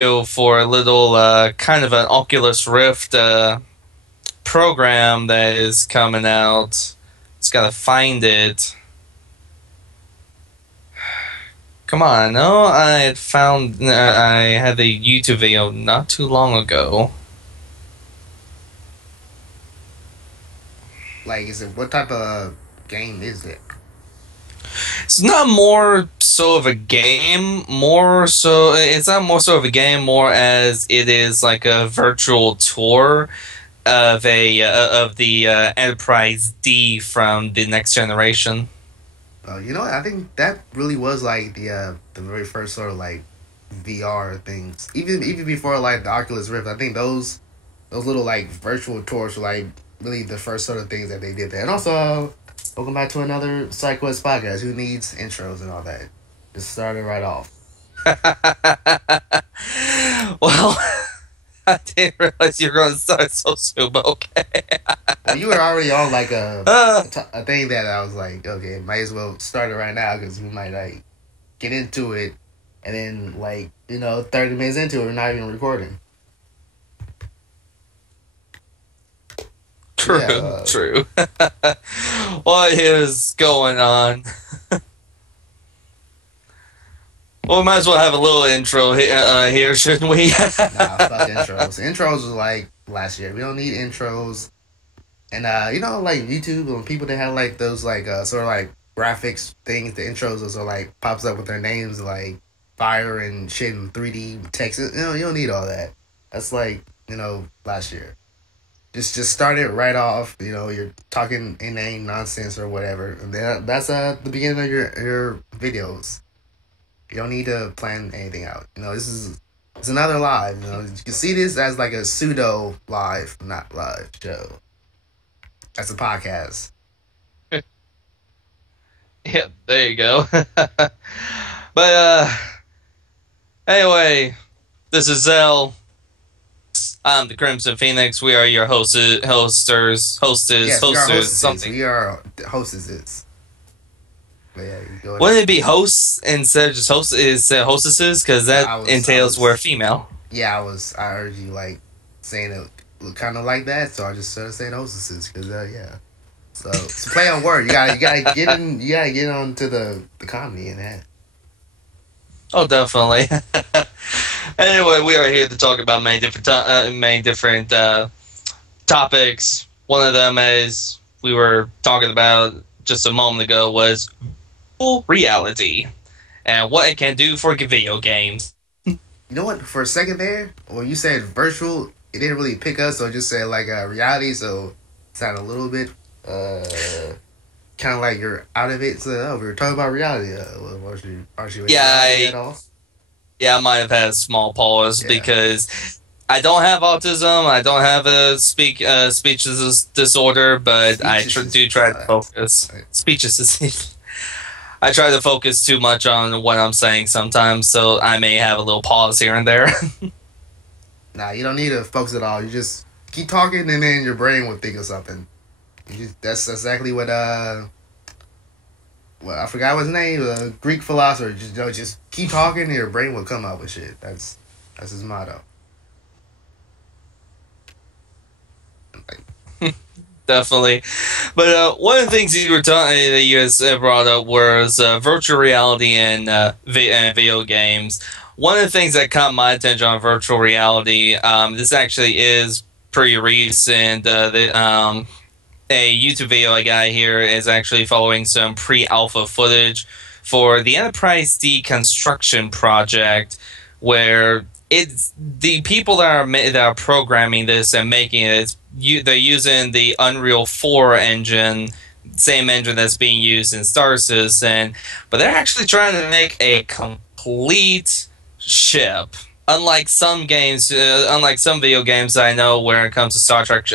for a little kind of an Oculus Rift program that is coming out. Just gotta find it. Come on, no, I had found. I had a YouTube video not too long ago. Like, is it what type of game is it? It's not more so of a game, more so. It's not more so of a game, more as it is like a virtual tour of the Enterprise D from the next generation. You know what? I think that really was like the very first sort of like VR things. Even before like the Oculus Rift, I think those little like virtual tours were like really the first sort of things that they did there. And also, welcome back to another Sidekuest Podcast. Who needs intros and all that? Just started right off. Well, I didn't realize you were going to start so soon, but okay. Well, you were already on like a thing that I was like, okay, might as well start it right now because we might like get into it, and then like 30 minutes into it, we're not even recording. True, Yeah, true. What is going on? Well, we might as well have a little intro here, shouldn't we? nah, fuck intros. Intros was like last year. We don't need intros. And like YouTube, when people that have like those like sort of like graphics things, the intros also like pops up with their names like fire and shit and 3D text. You don't need all that. That's like last year. Just start it right off. You're talking inane nonsense or whatever. And that's the beginning of your videos. You don't need to plan anything out. It's another live. You can see this as like a pseudo live, not live show. That's a podcast. Yeah, there you go. But anyway, this is Zel. I'm the Crimson Phoenix. We are your hosters, something. We are hostesses. But yeah, go ahead. Wouldn't it be hosts instead of just hostesses? Because that entails we're female. Yeah, I heard you like saying it kind of like that, so I just started saying hostesses because yeah. So it's a play on word. You gotta get on to the comedy in that. Oh, definitely. Anyway, we are here to talk about many different topics. One of them, as we were talking about just a moment ago, was virtual reality and what it can do for video games. You know what? For a second there, when you said virtual, it didn't really pick up, so it just said like reality, so it sounded a little bit kind of like you're out of it. So we were talking about reality. Aren't you at all? Yeah, I might have had a small pause because I don't have autism. I don't have a speech disorder, but I do try to focus. Speeches. I try to focus too much on what I'm saying sometimes, so I may have a little pause here and there. Nah, you don't need to focus at all. You just keep talking, and then your brain will think of something. That's exactly what I forgot what his name. A Greek philosopher. Just keep talking, and your brain will come up with shit. That's his motto. Definitely, but one of the things you were talking that you guys brought up was virtual reality and video games. One of the things that caught my attention on virtual reality, this actually is pretty recent. A YouTube video I got here is actually following some pre-alpha footage for the Enterprise D construction project, where it's the people that are programming this and making it. They're using the Unreal 4 engine, same engine that's being used in Star Citizen, but they're actually trying to make a complete ship. Unlike some games, unlike some video games I know, where it comes to Star Trek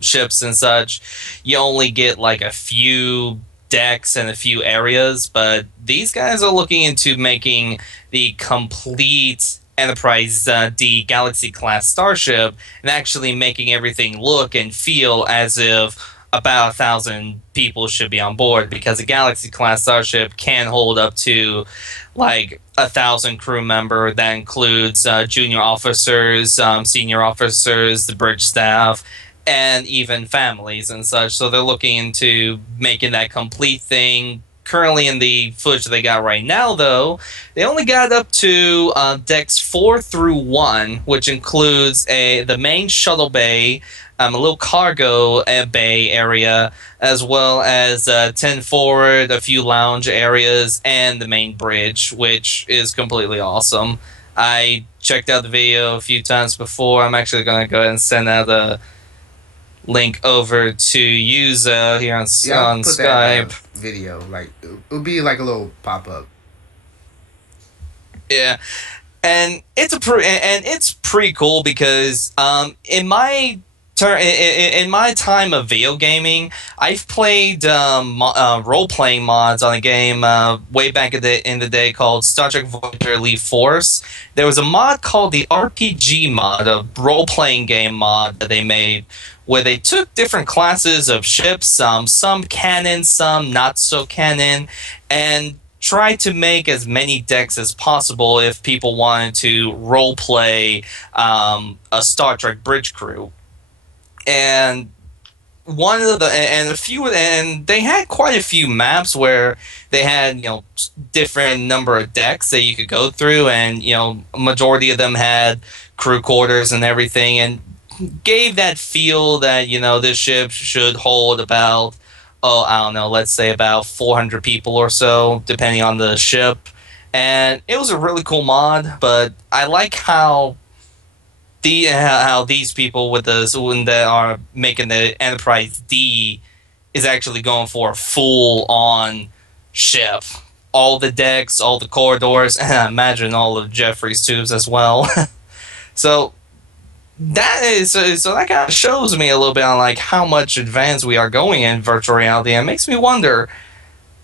ships and such, you only get like a few decks and a few areas, but these guys are looking into making the complete Enterprise D Galaxy-class starship and actually making everything look and feel as if about 1,000 people should be on board, because a Galaxy-class starship can hold up to like 1,000 crew member. That includes junior officers, senior officers, the bridge staff, and even families and such. So they're looking into making that complete thing. Currently, in the footage they got right now, though, they only got up to decks 4 through 1, which includes the main shuttle bay, a little cargo bay area, as well as 10 forward, a few lounge areas, and the main bridge, which is completely awesome. I checked out the video a few times before. I'm actually going to go ahead and send out a link over to you, Zel, here on Skype. That, video, like, it would be like a little pop-up. Yeah. And it's pretty cool because in my time of video gaming, I've played role-playing mods on a game way back in the day called Star Trek Voyager Elite Force. There was a mod called the RPG mod, a role-playing game mod that they made, where they took different classes of ships, some canon, some not so canon, and tried to make as many decks as possible if people wanted to role-play a Star Trek bridge crew. And they had quite a few maps where they had, different number of decks that you could go through, and, a majority of them had crew quarters and everything, and gave that feel that, this ship should hold about, I don't know, let's say about 400 people or so, depending on the ship. And it was a really cool mod, but I like how these people that are making the Enterprise D is actually going for a full-on ship. All the decks, all the corridors, and I imagine all of Jeffrey's tubes as well. So that kind of shows me a little bit on like how much advanced we are going in virtual reality, and it makes me wonder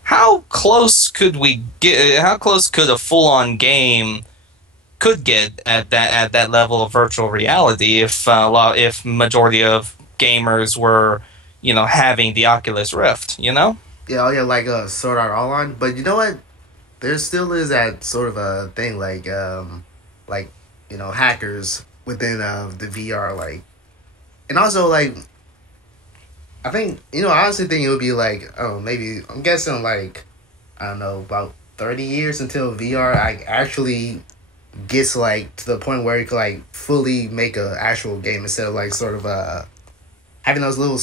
how close could we get? How close could a full-on game could get at that level of virtual reality if majority of gamers were having the Oculus Rift? Yeah, like Sword Art Online, but you know what? There still is that sort of a thing like hackers within the VR, like, and also like I think I honestly think it would be like maybe I'm guessing like I don't know about 30 years until VR actually gets like to the point where you could like fully make a actual game instead of like sort of having those little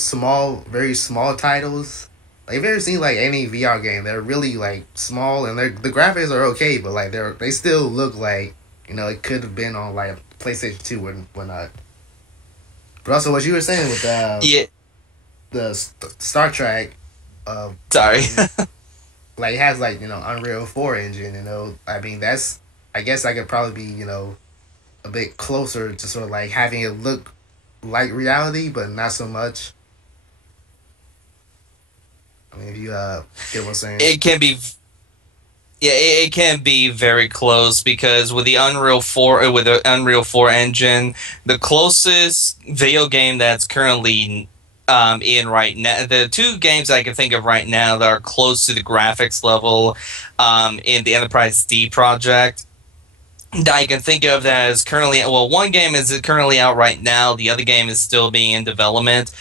very small titles. Like, if you ever seen like any VR game, they're really like small and the graphics are okay, but like they still look like it could have been on like PlayStation 2 or whatnot. But also, what you were saying with the Star Trek, sorry, like it has like Unreal 4 engine. I mean I guess I could probably be a bit closer to sort of like having it look like reality, but not so much. I mean, if you get what I'm saying, it can be. Yeah, it can be very close because with the Unreal 4 engine, the closest video game that's currently in right now, the two games I can think of right now that are close to the graphics level in the Enterprise D project that I can think of that is currently, one game is currently out right now, the other game is still being in development.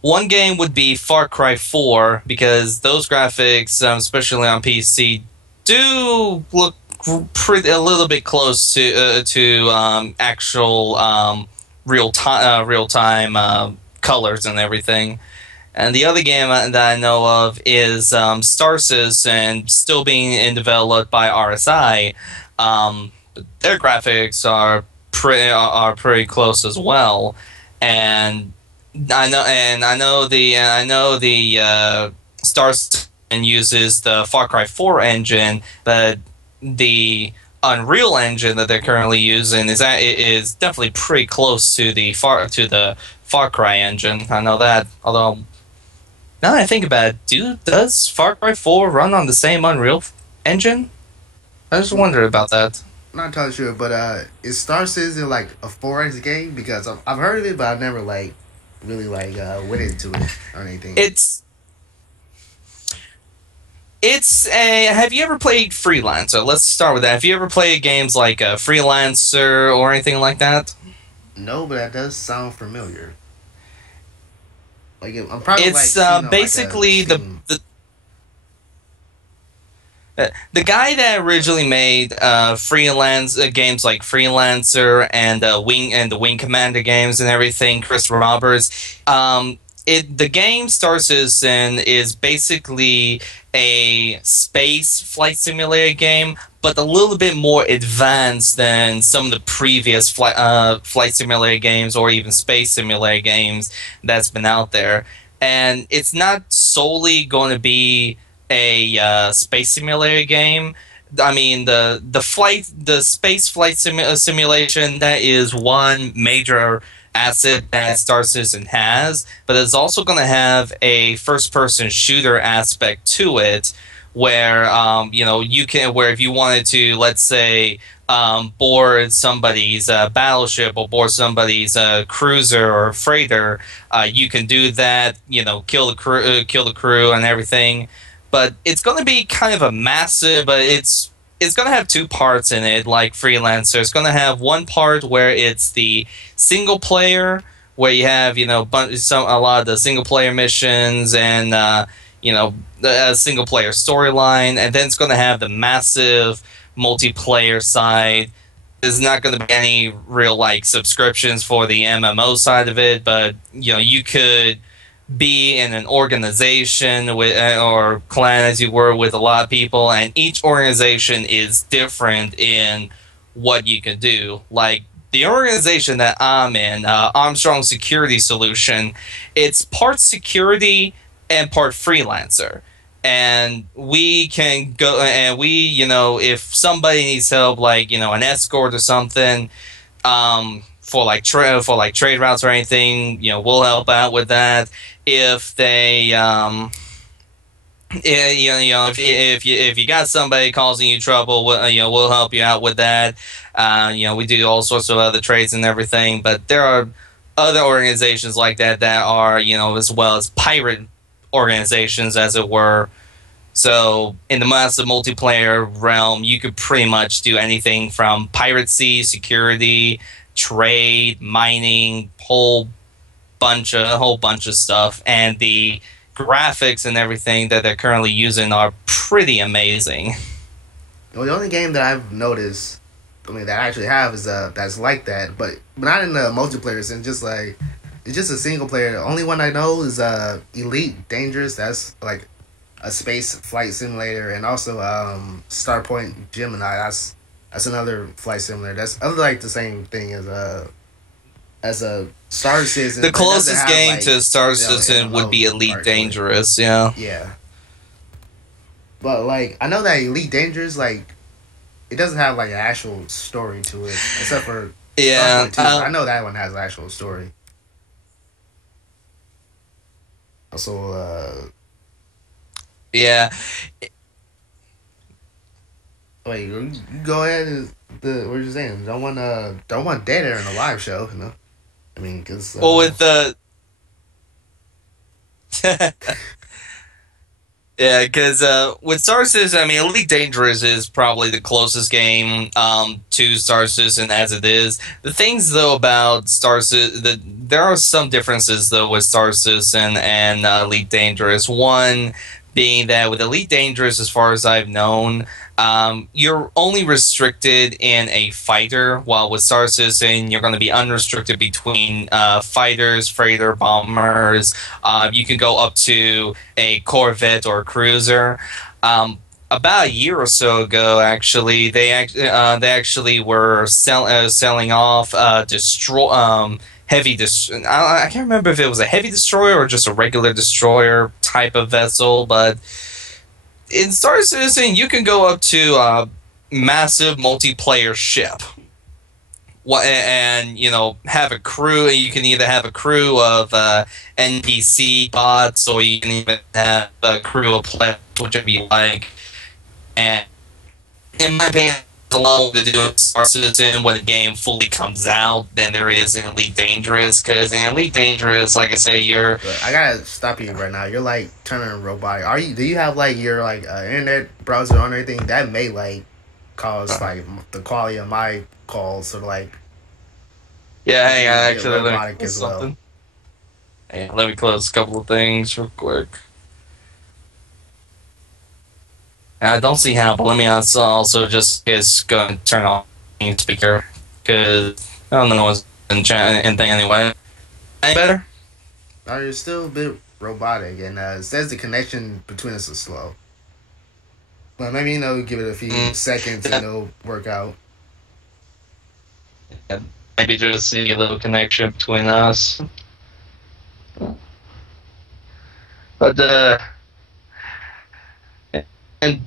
One game would be Far Cry 4 because those graphics, especially on PC, do look a little bit close to actual real time colors and everything. And the other game that I know of is Starsys, and still being developed by RSI. Their graphics are pretty close as well, and I know the Starsys uses the Far Cry 4 engine, but the Unreal engine that they're currently using is definitely pretty close to the Far Cry engine. I know that, although now that I think about it, does Far Cry 4 run on the same Unreal engine? I just wondered about that. I'm not entirely sure, but is Star Citizen like a 4X game? Because I've heard of it, but I've never like really like went into it or anything. It's a. Have you ever played Freelancer? Let's start with that. Have you ever played games like Freelancer or anything like that? No, but that does sound familiar. Like I'm probably It's like basically like a the guy that originally made freelance games like Freelancer and the Wing Commander games and everything, Chris Roberts. The game Star Citizen is basically a space flight simulator game, but a little bit more advanced than some of the previous flight simulator games or even space simulator games that's been out there. And it's not solely going to be a space simulator game. I mean, the space flight simulation, that is one major asset that Star Citizen has, but it's also going to have a first-person shooter aspect to it, where you can, where if you wanted to, let's say, board somebody's battleship or board somebody's cruiser or freighter, you can do that. Kill the crew and everything. But it's going to be kind of a massive, but it's going to have two parts in it, like Freelancer. It's going to have one part where it's the single player, where you have, a lot of the single player missions and, the single player storyline. And then it's going to have the massive multiplayer side. There's not going to be any real, subscriptions for the MMO side of it, but, you could be in an organization with or clan, as you were, with a lot of people, and each organization is different in what you can do. Like the organization that I'm in, Armstrong Security Solution, it's part security and part freelancer. And we can go, and if somebody needs help, an escort or something, for trade routes or anything, we'll help out with that. If they, if you got somebody causing you trouble, we'll help you out with that. We do all sorts of other trades and everything, but there are other organizations like that are, as well as pirate organizations, as it were. So in the massive multiplayer realm, you could pretty much do anything from piracy, security, trade, mining, whole bunch of stuff, and the graphics and everything that they're currently using are pretty amazing. Well, the only game that I've noticed, that I actually have is that's like that, but not in the multiplayer sense. It's just a single player. The only one I know is Elite Dangerous. That's like a space flight simulator, and also Starpoint Gemini. That's another flight simulator. That's like the same thing as a Star Citizen. The closest game to Star Citizen would be Elite Dangerous, yeah. Yeah. But I know that Elite Dangerous, it doesn't have an actual story to it, except for I know that one has an actual story. Also, yeah. Wait, you go ahead and what you're saying. Don't want dead air in a live show, because with the yeah, because with Star Citizen, Elite Dangerous is probably the closest game to Star Citizen as it is. The things though about Star Citizen, there are some differences though with Star Citizen and Elite Dangerous. One being that with Elite Dangerous, as far as I've known, you're only restricted in a fighter, while with Star Citizen, you're going to be unrestricted between fighters, freighter, bombers. You can go up to a Corvette or a cruiser. About a year or so ago, actually, they actually were selling off I can't remember if it was a heavy destroyer or just a regular destroyer type of vessel, but in Star Citizen, you can go up to a massive multiplayer ship, and have a crew. You can either have a crew of NPC bots, or you can even have a crew of players, which would be like. And in my opinion, a lot more to do with Star Citizen when the game fully comes out than there is in Elite Dangerous. Because in Elite Dangerous, like I say, you're. But I gotta stop you right now. You're like turning robotic. Do you have like your like internet browser on or anything that may like cause like the quality of my calls sort of like. Yeah, hang on. Actually, robotic as something. Well. Hey, let me close a couple of things real quick. I don't see how, but let me also just go and turn off the speaker because I don't know what's in chat anything anyway. Any better? You're still a bit robotic, and it says the connection between us is slow. But maybe give it a few seconds and it'll work out. Yeah, maybe just see a little connection between us. But and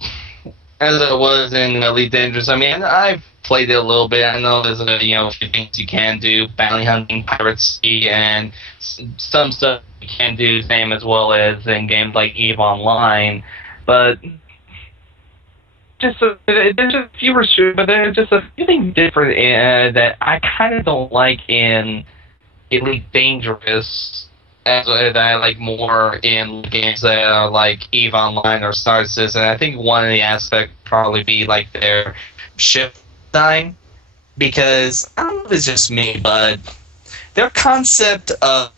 as it was in Elite Dangerous, I mean, I've played it a little bit. I know there's a few things you can do, bounty hunting, piracy, and some stuff you can do, same as well as in games like EVE Online. But there's just a few restrictions, but there's just a few things different that I kind of don't like in Elite Dangerous. That I like more in games that are like EVE Online or Star Citizen. I think one of the aspects would probably be like their ship design, because I don't know if it's just me, but their concept of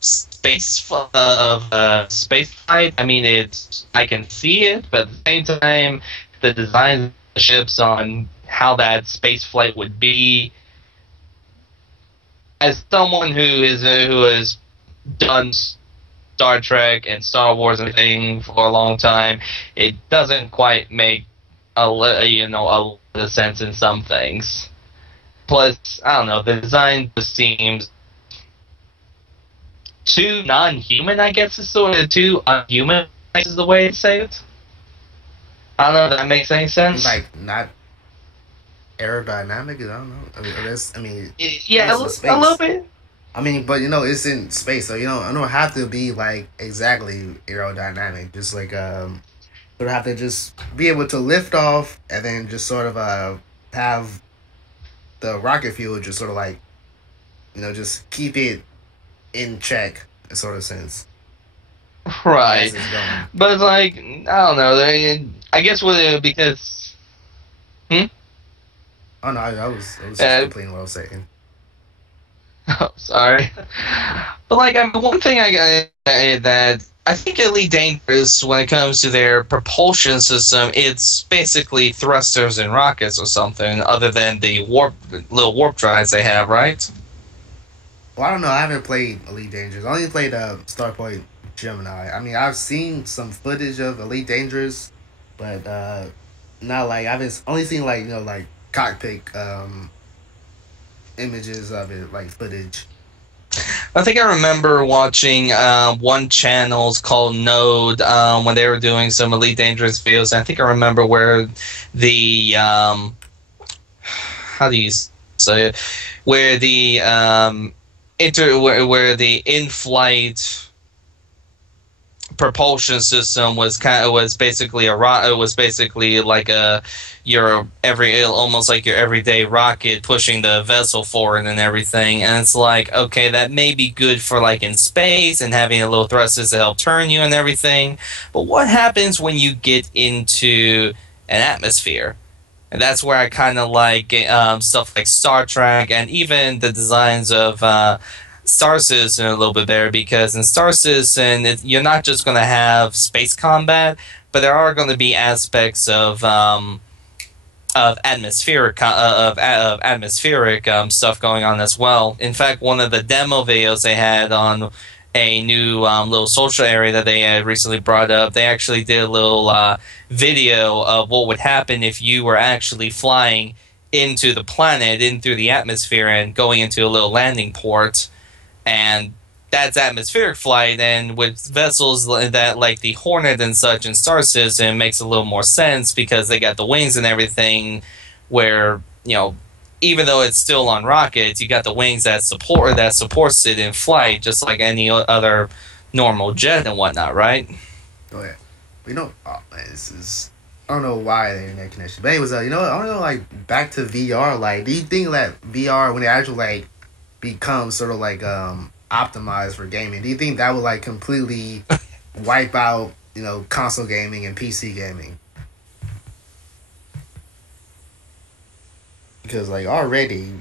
space flight. I mean, I can see it, but at the same time, the design of the ships on how that space flight would be. As someone who has done Star Trek and Star Wars and everything for a long time, it doesn't quite make a lot of sense in some things. Plus, I don't know, the design just seems too non-human, I guess is sort of too unhuman, is the way to say it. I don't know if that makes any sense. Like, not aerodynamic, I don't know. Yeah, a little bit. I mean, but it's in space, so I don't have to be like exactly aerodynamic. Just like sort of have to just be able to lift off and then just sort of have the rocket fuel just sort of like just keep it in check, sort of sense. Right, but it's like I don't know. I guess because. Oh no, I was completing what I was saying. Oh, sorry. But one thing that I think Elite Dangerous, when it comes to their propulsion system, it's basically thrusters and rockets or something, other than the little warp drives they have, right? Well, I don't know. I haven't played Elite Dangerous. I only played Starpoint Gemini. I mean, I've seen some footage of Elite Dangerous, but not like I've only seen like cockpit images of it, like footage. I think I remember watching one channel's called Node when they were doing some Elite Dangerous videos. I think I remember where the how do you say it? Where the where the in-flight propulsion system was basically like almost like your everyday rocket pushing the vessel forward and everything. And it's like, okay, that may be good for like in space and having a little thrusters to help turn you and everything, but what happens when you get into an atmosphere? And that's where I kind of like stuff like Star Trek and even the designs of Star Citizen a little bit better, because in Star Citizen you're not just going to have space combat, but there are going to be aspects of atmospheric stuff going on as well. In fact, one of the demo videos they had on a new little social area that they had recently brought up, they actually did a little video of what would happen if you were actually flying into the planet, in through the atmosphere, and going into a little landing port. And that's atmospheric flight, and with vessels that like the Hornet and such in Star Citizen, it makes a little more sense because they got the wings and everything, where even though it's still on rockets, you got the wings that supports it in flight, just like any other normal jet and whatnot, right? Oh yeah, this is I don't know why the internet connection. But anyways, you know what? I don't know, like, back to VR, like, do you think that VR, when it actually, like, becomes sort of, like, optimized for gaming, do you think that would, like, completely wipe out, you know, console gaming and PC gaming? Because, like, already,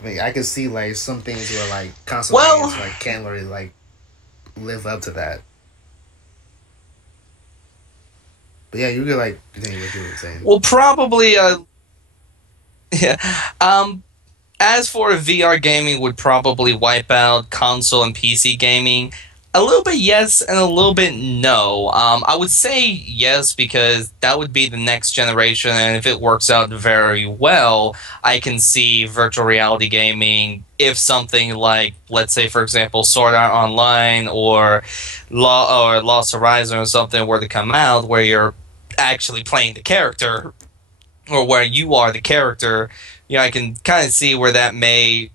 I mean, I can see, like, some things where, like, console Well, games, like, can't really, like, live up to that. But yeah, you could, like, continue what you were saying. well, probably. Yeah. As for VR gaming, would probably wipe out console and PC gaming. A little bit yes, and a little bit no. I would say yes because that would be the next generation, and if it works out very well, I can see virtual reality gaming. If something like, let's say, for example, Sword Art Online or Lost Horizon or something were to come out, where you're actually playing the character, or where you are the character, I can kind of see where that may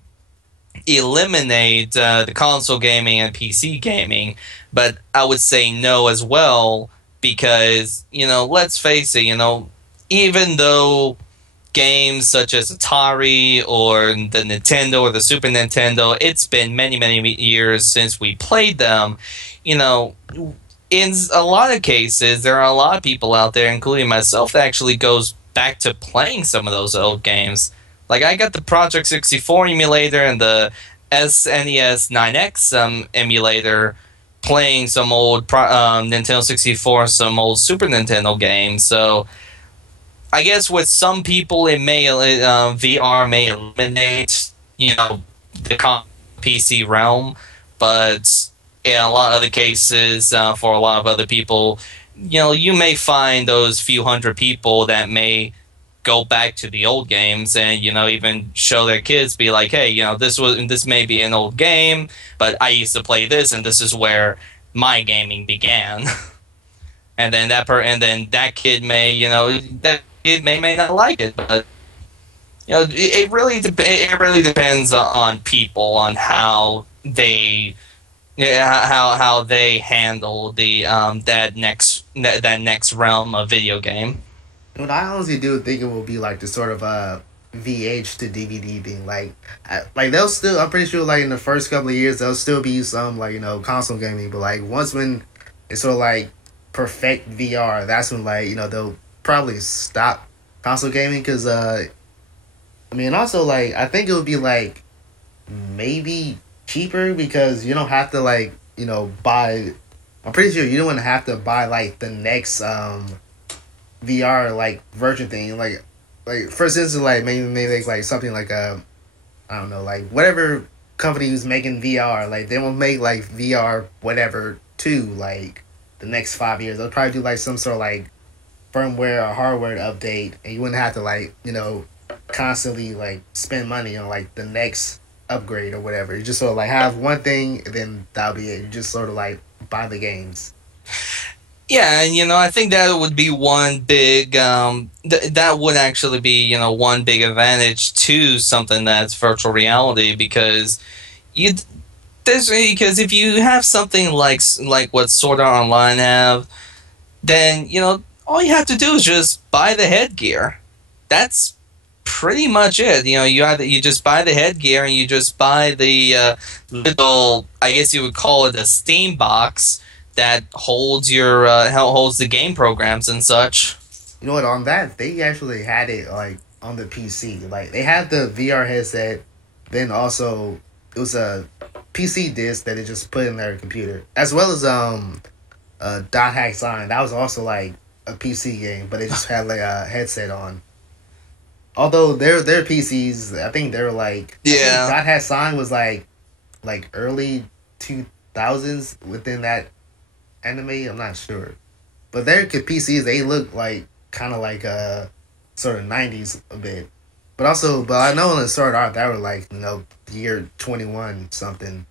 eliminate the console gaming and PC gaming, but I would say no as well because, let's face it, even though games such as Atari or the Nintendo or the Super Nintendo, it's been many, many years since we played them, in a lot of cases, there are a lot of people out there, including myself, that actually goes back to playing some of those old games. Like, I got the Project 64 emulator and the SNES 9X emulator playing some old Nintendo 64, some old Super Nintendo games. So, I guess with some people, it may VR may eliminate, the PC realm, but in a lot of other cases, for a lot of other people, you may find those few hundred people that may go back to the old games and even show their kids, be like, hey, this may be an old game, but I used to play this and this is where my gaming began. And then that kid may may not like it, but it really depends on people, on how they how they handle the that next realm of video game. What I honestly do think it will be like the sort of VH to DVD thing. Like they'll still, I'm pretty sure, like in the first couple of years, there'll still be some like console gaming. But like once when it's sort of like perfect VR, that's when like they'll probably stop console gaming. Because I mean, also like I think it would be like maybe cheaper because you don't have to like buy. I'm pretty sure you don't have to buy like the next VR like version thing, like for instance, like maybe like something like I don't know, like whatever company who's making VR, like they will make like VR whatever too, like the next 5 years. They'll probably do like some sort of like firmware or hardware update, and you wouldn't have to like constantly like spend money on like the next upgrade or whatever. You just sort of like have one thing and then that'll be it. You just sort of like buy the games. Yeah, and I think that would be one big that would actually be one big advantage to something that's virtual reality, because if you have something like what Sword Art Online have, then all you have to do is just buy the headgear. That's pretty much it. You just buy the headgear and you just buy the little, I guess you would call it a Steam box, that holds holds the game programs and such. You know what? On that, they actually had it like on the PC. Like they had the VR headset. Then also it was a PC disc that they just put in their computer, as well as Dot Hack Sign. That was also like a PC game, but it just had like a headset on. Although their PCs, I think they're like Dot Hack Sign was like early 2000s within that anime, I'm not sure, but their PCs, they look like kind of like sort of 90s a bit, but I know in the Sword Art that were like year 21 something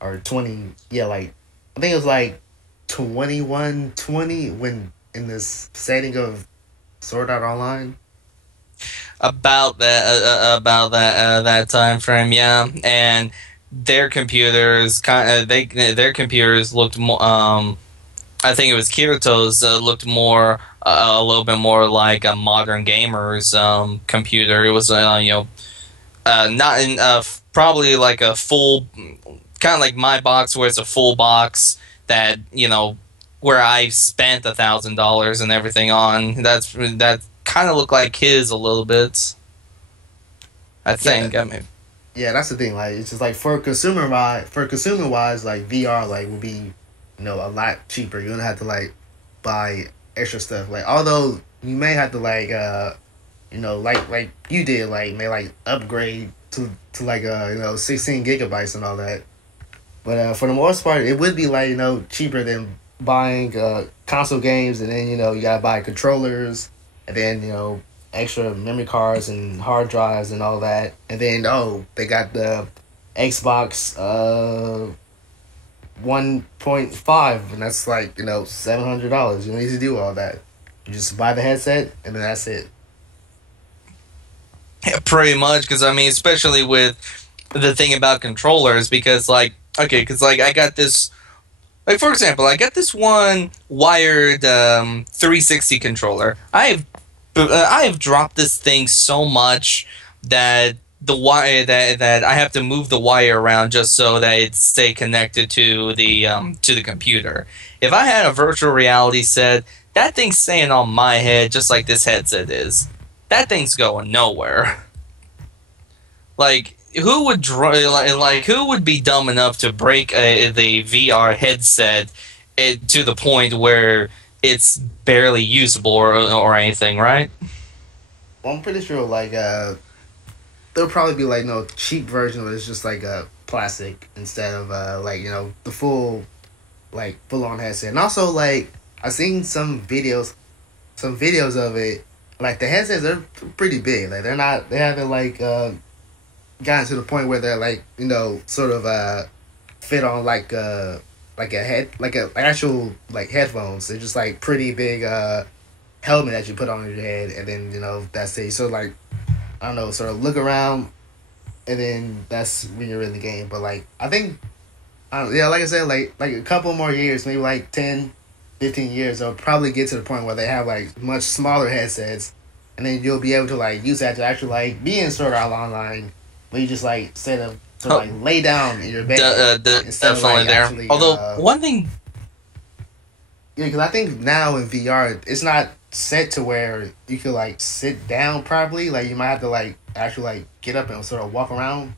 or 20, like I think it was like 2120 when in this setting of Sword Art Online. About that time frame, yeah. And their computers their computers looked more. I think it was Kirito's looked more a little bit more like a modern gamer's computer. It was not in probably like a full, kind of like my box, where it's a full box that where I spent $1,000 and everything on. That kind of looked like his a little bit. I think. Yeah. I mean, Yeah, that's the thing. Like, it's just like for consumer wise, like VR like will be, a lot cheaper. You don't have to like buy extra stuff. Like, although you may have to like like you did, like may like upgrade to like 16 gigabytes and all that. But for the most part, it would be like cheaper than buying console games, and then you gotta buy controllers, and then extra memory cards and hard drives and all that, and then they got the Xbox 1.5, and that's like $700. You don't need to do all that. You just buy the headset, and then that's it. yeah, pretty much. Because I mean, especially with the thing about controllers, because like I got this. Like, for example, I got this one wired 360 controller. I have dropped this thing so much that the wire that I have to move the wire around just so that it stay connected to the computer. If I had a virtual reality set, that thing's staying on my head just like this headset is. That thing's going nowhere. Like, who would be dumb enough to break the VR headset to the point where it's barely usable or anything, right? Well, I'm pretty sure like there'll probably be like no cheap version where it's just like a plastic instead of like the full on headset. And also like I've seen some videos of it. Like the headsets are pretty big. Like they haven't like gotten to the point where they're like sort of fit on like a head, like a actual like headphones. They're just like pretty big helmet that you put on your head, and then that's it. So like I don't know, sort of look around, and then that's when you're in the game. But like I think like I said, like a couple more years, maybe like 10, 15 years, they'll probably get to the point where they have like much smaller headsets, and then you'll be able to like use that to actually like be in Sword Art Online, where you just like set up to like lay down in your bed. Definitely there. Actually, Although one thing, yeah, because I think now in VR it's not set to where you could like sit down properly. Like you might have to like actually like get up and sort of walk around.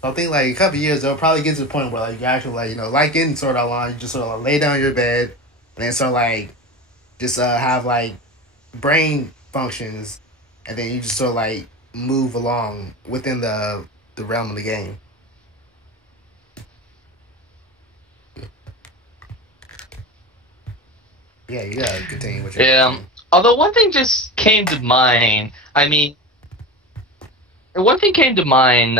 So I think like a couple of years they'll probably get to the point where like you actually like like in Sword Art Online, you just sort of like, lay down in your bed, and then sort of like just have like brain functions, and then you just sort of like move along within the realm of the game. Yeah, you gotta continue with your yeah. Although one thing just came to mind. I mean, one thing came to mind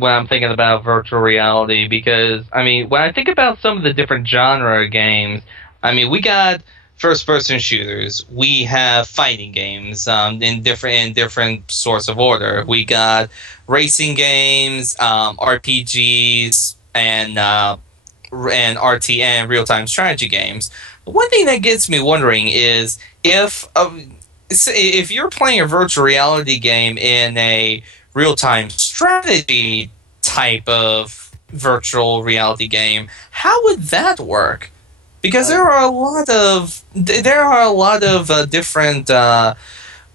when I'm thinking about virtual reality, because I mean, when I think about some of the different genre games, I mean, we got first-person shooters, we have fighting games in different sorts of order. We got racing games, RPGs, and RTN real-time strategy games. One thing that gets me wondering is if you're playing a virtual reality game in a real-time strategy type of virtual reality game, how would that work? Because there are a lot of different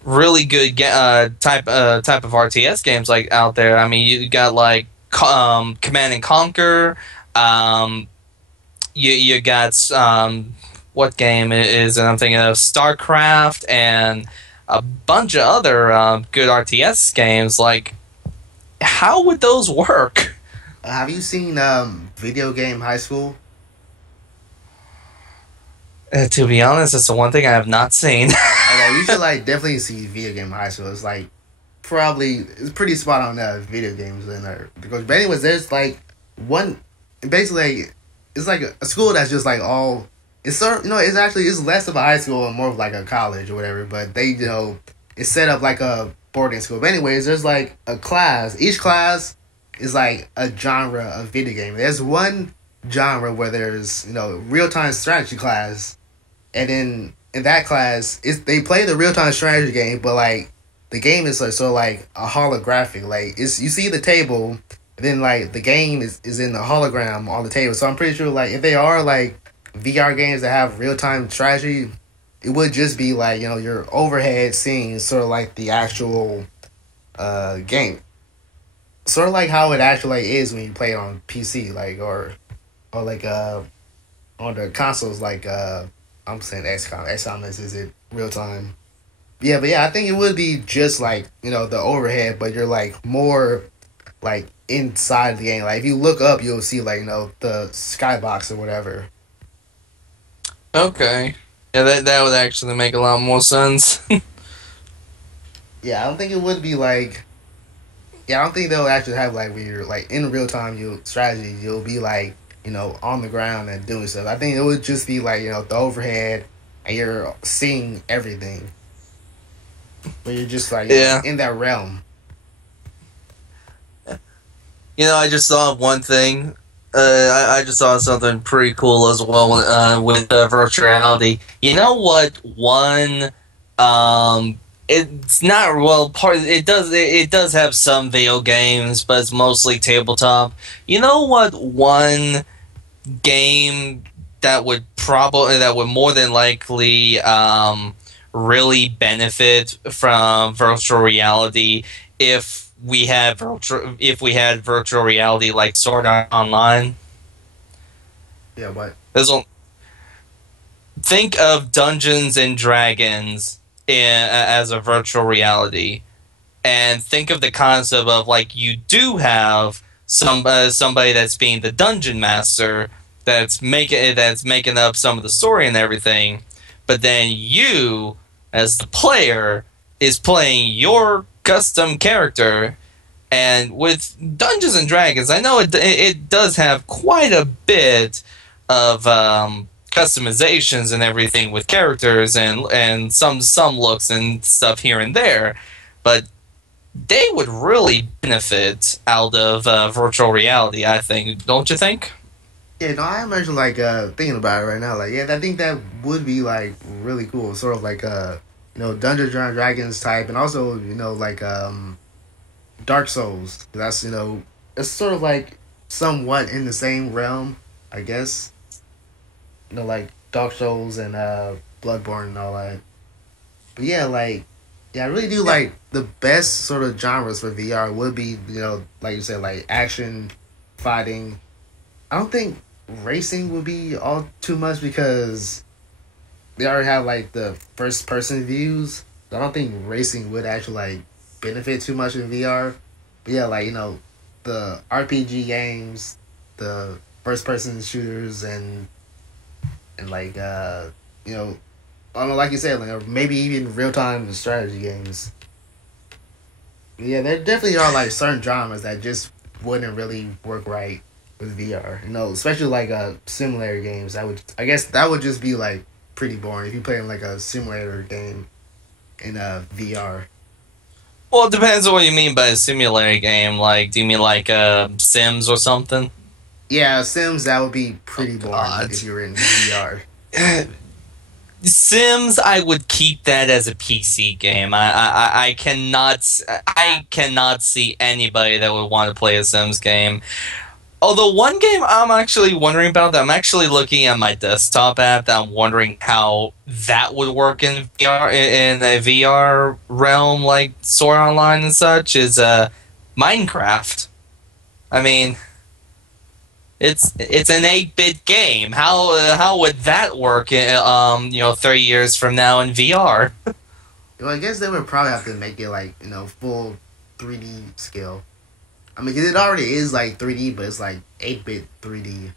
really good type of RTS games like out there. I mean, you got like Command and Conquer. You got what game is it? I'm thinking of StarCraft and a bunch of other good RTS games. Like, how would those work? Have you seen Video Game High School? To be honest, it's the one thing I have not seen. Okay, you should like definitely see Video Game High School. It's like it's pretty spot on video games in there. But anyways, there's like one basically it's like a school that's just like all it's sort of, it's less of a high school and more of like a college or whatever. But they it's set up like a boarding school. But anyways, there's like a class. Each class is like a genre of video game. There's one genre where there's real time strategy class, and then in that class, they play the real time strategy game, but like the game is like sort of like a holographic. Like it's you see the table, and then like the game is in the hologram on the table. So I'm pretty sure like if they are like VR games that have real time strategy, it would just be like your overhead seeing sort of like the actual game, sort of like how it actually like, is when you play it on PC, like or like on the consoles like I'm saying XCOM. XCOM is it real time? Yeah, but yeah, I think it would be just like the overhead, but you're like more like inside the game. Like if you look up, you'll see like the skybox or whatever. Okay. Yeah, that would actually make a lot more sense. Yeah, I don't think it would be like. Yeah, I don't think they'll actually have like where you're like in real time. You'll be like on the ground and doing stuff. I think it would just be like the overhead, and you're seeing everything. But you're just like in that realm. I just saw one thing. I just saw something pretty cool as well with virtual reality. You know what? It's not it does have some video games, but it's mostly tabletop. You know what? One game that would more than likely really benefit from virtual reality if we had virtual reality like Sword Art Online. Yeah, what? Think of Dungeons and Dragons as a virtual reality, and think of the concept of like you do have somebody that's being the dungeon master that's making up some of the story and everything, but then you as the player is playing your custom character. And with Dungeons and Dragons, I know it does have quite a bit of customizations and everything with characters and some looks and stuff here and there, but they would really benefit out of virtual reality, I think. Don't you think? Yeah, no, I'm actually like thinking about it right now. Like, yeah, I think that would be like really cool. Sort of like Dungeons and Dragons type, and also like Dark Souls. That's it's sort of like somewhat in the same realm, I guess. Like Dark Souls and Bloodborne and all that. But yeah, like I really do like the best sort of genres for VR would be like you said, like action, fighting. I don't think racing would be all too much because they already have like the first person views. I don't think racing would actually like benefit too much in VR. But yeah, like the RPG games, the first person shooters, and like I don't know, like you said, like maybe even real time strategy games. Yeah, there definitely are like certain genres that just wouldn't really work right with VR. Especially like simulator games. I guess that would just be like pretty boring if you play in like a simulator game in VR. Well, it depends on what you mean by a simulator game. Like, do you mean like Sims or something? Yeah, Sims, that would be pretty boring if you were in VR. Sims, I would keep that as a PC game. I cannot see anybody that would want to play a Sims game. Although one game I'm actually wondering about, that I'm actually looking at my desktop app, that I'm wondering how that would work in VR, in a VR realm like Sword Online and such, is Minecraft. I mean, it's an 8-bit game. How would that work? 30 years from now in VR? Well, I guess they would probably have to make it like full 3D scale. I mean, 'cause it already is like 3D, but it's like 8-bit 3D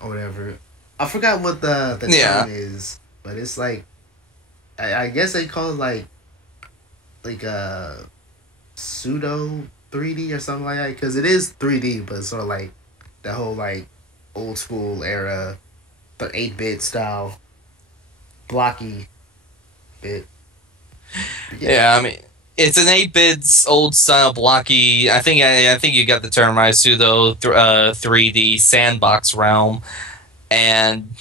or whatever. I forgot what the term is, but it's like I guess they call it like pseudo 3D or something like that, because it is 3D, but it's sort of like that whole like old school era, the 8-bit style, blocky bit. Yeah, I mean, it's an 8-bit old style blocky. I think you got the term right, pseudo 3D sandbox realm, and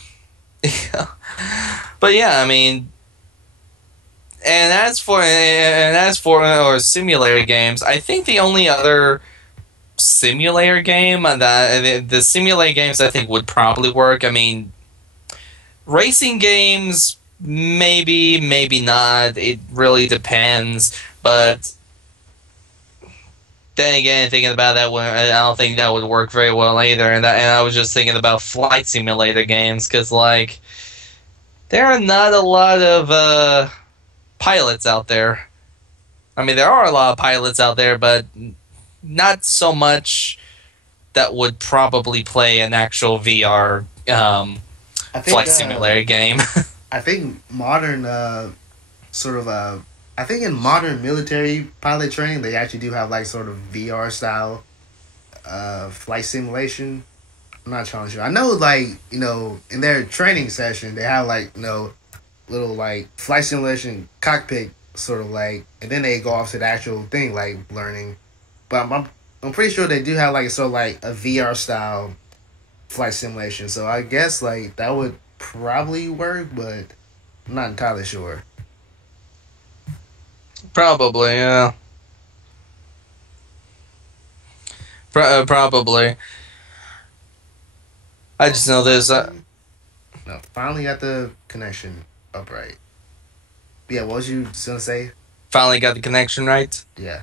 but But yeah, I mean, and as for simulator games, I think the only other simulator game that the simulator games I think would probably work. I mean, racing games, maybe not. It really depends. But then again, thinking about that one, I don't think that would work very well either. And I was just thinking about flight simulator games because like there are not a lot of pilots out there. I mean, there are a lot of pilots out there, but not so much that would probably play an actual VR flight simulator game. I think modern I think in modern military pilot training they actually do have like sort of VR style flight simulation. I'm not totally sure. I know like, in their training session they have like, little like flight simulation cockpit sort of like, and then they go off to the actual thing like learning. But I'm pretty sure they do have like sort of like a VR style flight simulation. So I guess like that would probably work, but I'm not entirely sure. Probably, yeah. Probably. I just know there's No, finally got the connection upright. Yeah, what was you gonna say? finally got the connection right. Yeah.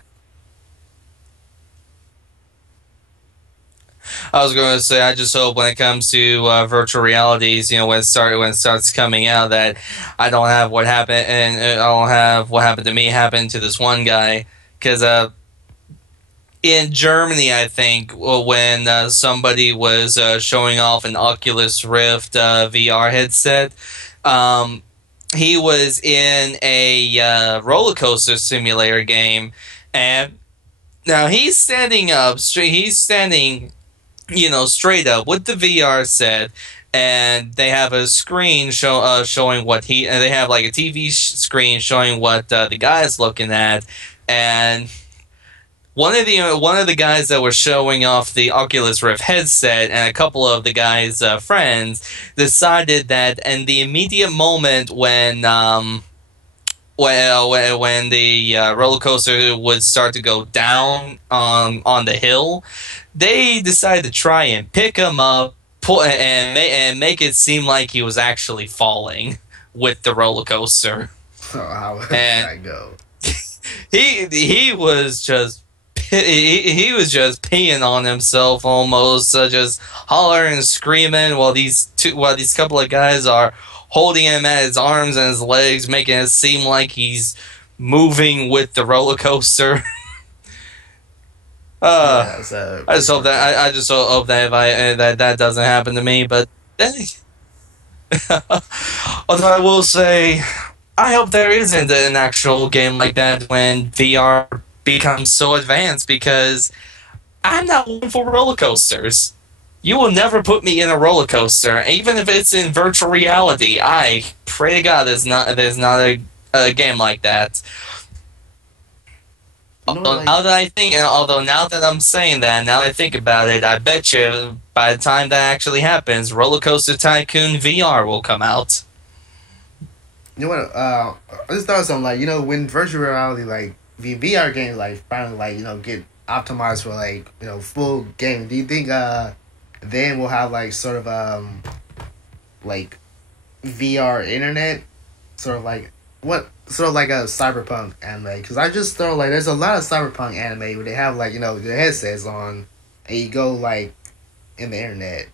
I was going to say, I just hope when it comes to virtual realities, when it starts coming out, that I don't have what happened, and I don't have what happened to me happen to this one guy, because in Germany, I think, when somebody was showing off an Oculus Rift VR headset, he was in a roller coaster simulator game, and now he's standing up, he's standing straight up with the VR set, and they have a screen showing what they have like a TV screen showing what the guy is looking at, and one of the guys that were showing off the Oculus Rift headset and a couple of the guy's friends decided that in the immediate moment when the roller coaster would start to go down on the hill, they decided to try and pick him up, and make it seem like he was actually falling with the roller coaster. Oh, how would that go? He was just peeing on himself almost, just hollering and screaming while these couple of guys are holding him at his arms and his legs, making it seem like he's moving with the roller coaster. I just hope that that doesn't happen to me. But although I will say, I hope there isn't an actual game like that when VR becomes so advanced, because I'm not one for roller coasters. You will never put me in a roller coaster, even if it's in virtual reality. I pray to God there's not a game like that. Although now that I'm saying that, now that I think about it, I bet you by the time that actually happens, Roller Coaster Tycoon VR will come out. You know what? I just thought of something like, when virtual reality, like the VR games, like finally, like get optimized for like full game. Do you think then we'll have like sort of like VR internet, sort of like sort of like a cyberpunk anime? Because I just thought like there's a lot of cyberpunk anime where they have like the headsets on and you go like in the internet,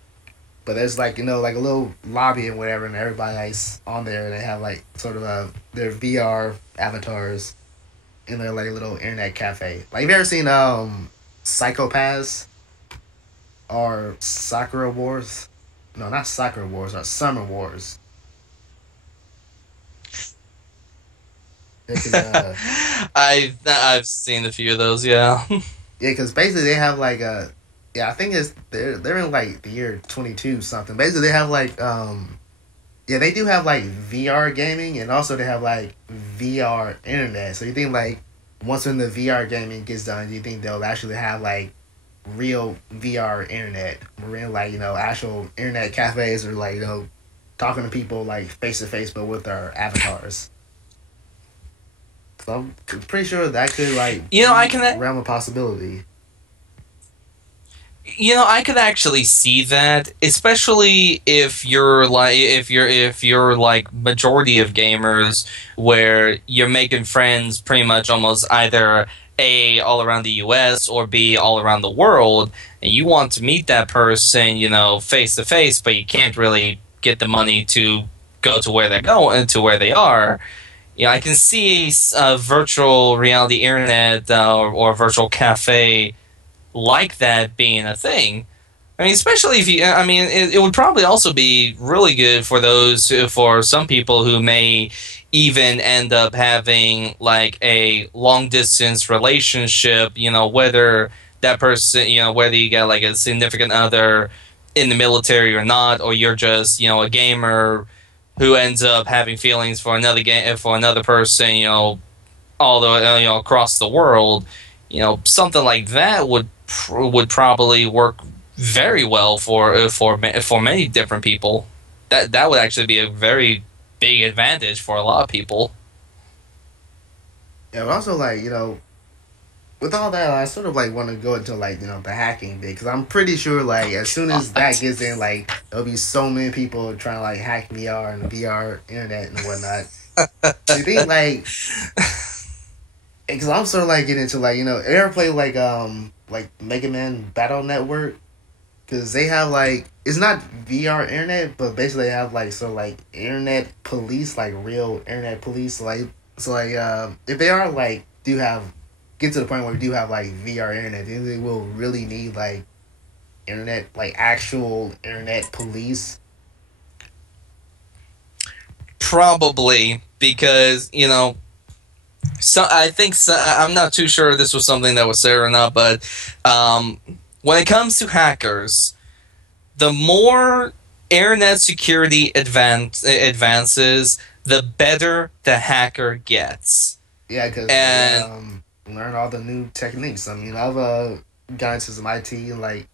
but there's like like a little lobby and whatever, and everybody's on there and they have like sort of their VR avatars in their like little internet cafe. Like, have you ever seen Psychopaths or Sakura Wars? No, not Sakura Wars, or Summer Wars. I've seen a few of those, yeah. Yeah, because basically they have like I think they're in like the year 22 something. Basically they have like they do have like VR gaming, and also they have like VR internet. So you think like once when the VR gaming gets done, do you think they'll actually have like real VR internet? We're in like actual internet cafes, or like talking to people like face to face, but with our avatars. So I'm pretty sure that could like I can. realm of possibility. I could actually see that, especially if you're like majority of gamers, where you're making friends pretty much almost either A, all around the US, or B, all around the world, and you want to meet that person, face to face, but you can't really get the money to go to where they're going, to where they are. I can see a virtual reality internet or virtual cafe like that being a thing. I mean, especially if it would probably also be really good for some people who may even end up having like a long distance relationship, whether that person, whether you get like a significant other in the military or not, or you're just, a gamer who ends up having feelings for another person, all the, across the world. Something like that would probably work very well for many different people. That would actually be a very big advantage for a lot of people. Yeah, but also like with all that, I sort of like want to go into like the hacking bit, because I'm pretty sure like as soon as that gets in, like there'll be so many people trying to like hack VR and the VR internet and whatnot. You think like, because I'm sort of like getting into like ever play like Mega Man Battle Network, because they have like, it's not VR internet, but basically they have like sort of like internet police, like real internet police. So if they are like get to the point where we do have like VR internet, then they will really need like internet, like actual internet police. Probably, because so I think I'm not too sure if this was something that was said or not, but when it comes to hackers, the more internet security advances, the better the hacker gets. Yeah, because learn all the new techniques. I mean, I've gone into some IT, and like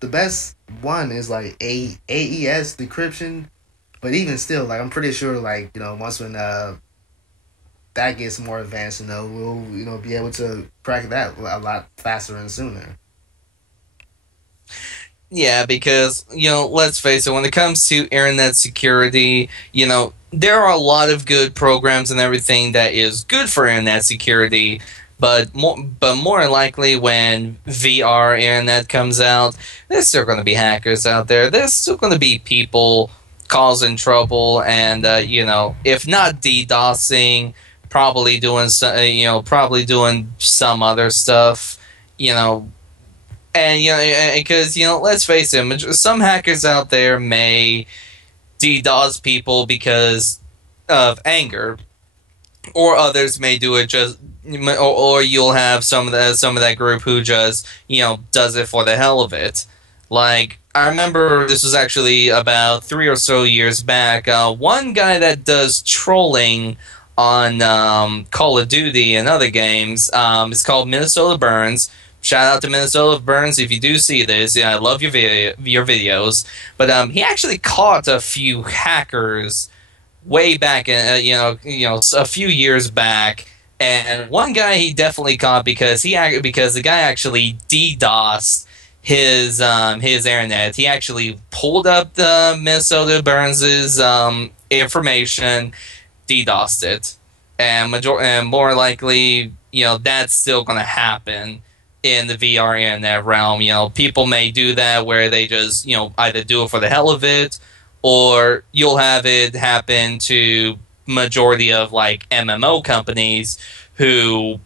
the best one is like AES decryption, but even still, like I'm pretty sure like once when that gets more advanced, we'll be able to crack that a lot faster and sooner. Yeah, because let's face it, when it comes to internet security, there are a lot of good programs and everything that is good for internet security, but more likely when VR internet comes out, there's still going to be hackers out there. There's still going to be people causing trouble, and if not DDoSing, probably doing some other stuff, and because let's face it, some hackers out there may DDoS people because of anger, or others may do it just, or you'll have some of that group who just does it for the hell of it. Like, I remember this was actually about 3 or so years back. One guy that does trolling on Call of Duty and other games is called Minnesota Burns. Shout out to Minnesota Burns if you do see this. Yeah, I love your videos. But he actually caught a few hackers way back in a few years back, and one guy he definitely caught because the guy actually DDoSed his internet. He actually pulled up the Minnesota Burns's information, DDoSed it, and more likely that's still going to happen in the VR internet realm. People may do that where they just either do it for the hell of it, or you'll have it happen to majority of like MMO companies who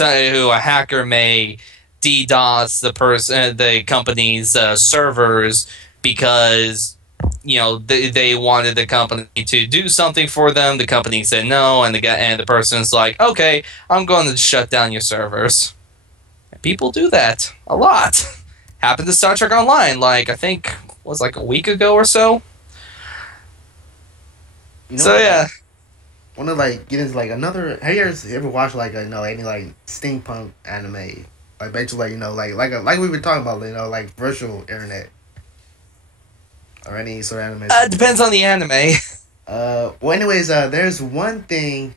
a hacker may DDoS the company's servers because they wanted the company to do something for them. The company said no, and the person's like, okay, I'm going to shut down your servers. And people do that a lot. Happened to Star Trek Online, like I think was like a week ago or so. Yeah. I want to like get into like another. Have you ever watched like any like steampunk anime? Like basically like like we were talking about like virtual internet. or any sort of anime? Depends on the anime. Well, anyways, there's one thing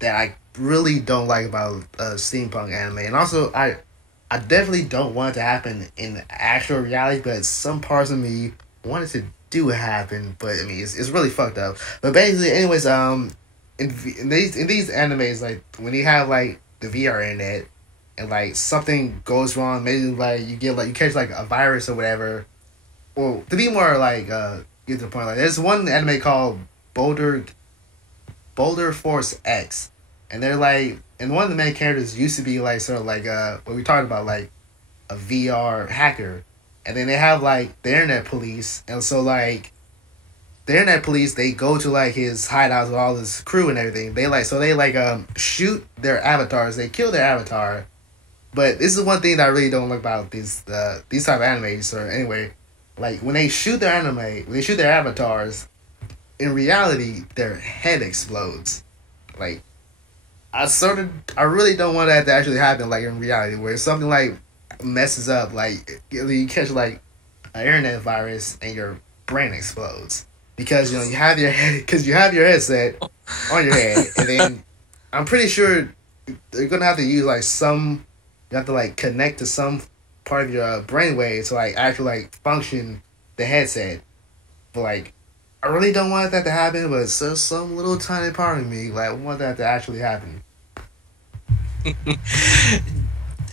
that I really don't like about steampunk anime, and also I definitely don't want it to happen in actual reality, but some parts of me wanted to do happen. But I mean, it's really fucked up. But basically, anyways, in these animes, like when you have like the VR internet, and like something goes wrong, maybe like you catch like a virus or whatever. Well, to be more like get to the point, like there's one anime called Boulder Force X, and they're like, and one of the main characters used to be like sort of like what we talked about, like a VR hacker, and then they have like the internet police, and so like the internet police, they go to like his hideouts with all his crew and everything. They shoot their avatars, they kill their avatar. But this is one thing that I really don't like about these type of animes. Or anyway, like when they shoot their avatars, in reality their head explodes. Like I really don't want that to actually happen, like in reality, where something like messes up, like you catch like an internet virus and your brain explodes because you have your headset on your head, and then I'm pretty sure they're gonna have to use like you have to like connect to some part of your brainwave to like actually like function the headset. But like I really don't want that to happen, but it's just some little tiny part of me like want that to actually happen.